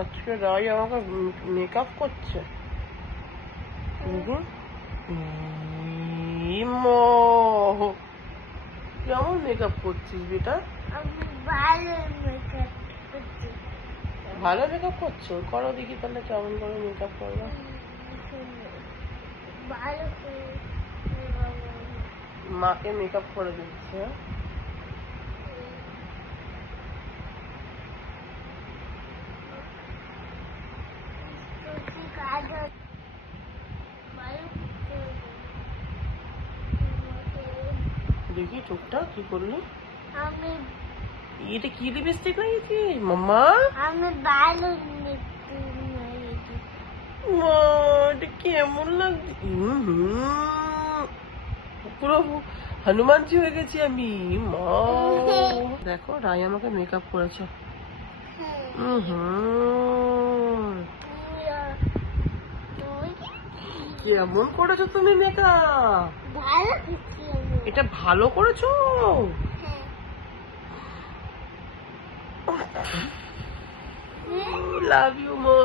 আজকে রাই আমাকে মেকআপ করছে। কেমন মেকআপ করছিস বেটা? ভালো মেকআপ করছো? করো দেখি তাহলে কেমন করে মেকআপ করবো। মাকে মেকআপ করে দিচ্ছে। দেখি চোখটা কি করলি? এটা কি লিপস্টিক লাগিয়েছিস মাম্মা? আমি ভালো এটা কেমন লাগছে? পুরো হনুমানজি হয়ে গেছি আমি। মা দেখো রাই আমাকে মেকআপ করেছে। কেমন করেছো তুমি মেকআপ? এটা ভালো করেছো। লাভ ইউ মা।